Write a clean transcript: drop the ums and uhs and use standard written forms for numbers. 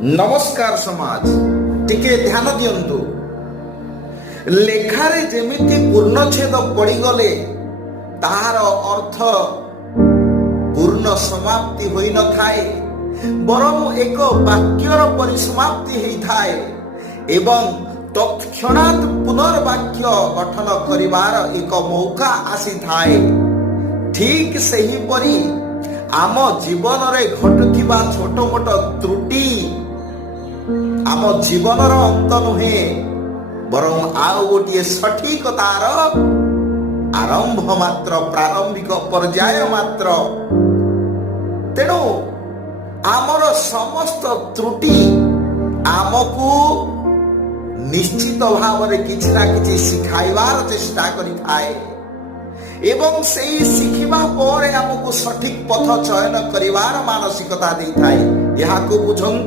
नमस्कार समाज टिके ध्यान दियंतु। लेखारे जेमिति पूर्णछेद पड़गले तार अर्थ पूर्ण समाप्ति होई न थाए, बरं एक वाक्यर परिसमाप्ति होइथाए एवं तत्क्षणात् पुनर्वाक्य गठन करिवार एक मौका आसीथाए। ठीक सही परी आम जीवन रे घटुथिबा छोट मोट त्रुटि आम जीवनर अंत नुहे, बरं आउ गोटे सठिकतार आरंभ मात्र, प्रारंभिक पर्याय मात्र। तेणु आमर समस्त त्रुटि आमको निश्चित भाव में किछि ना किछि शिखाइबार चेष्टा करिथाए एवं सेही शिखिबा पर आमको सठिक पथ चयन करिवार मानसिकता देइथाए। याको बुझंतु।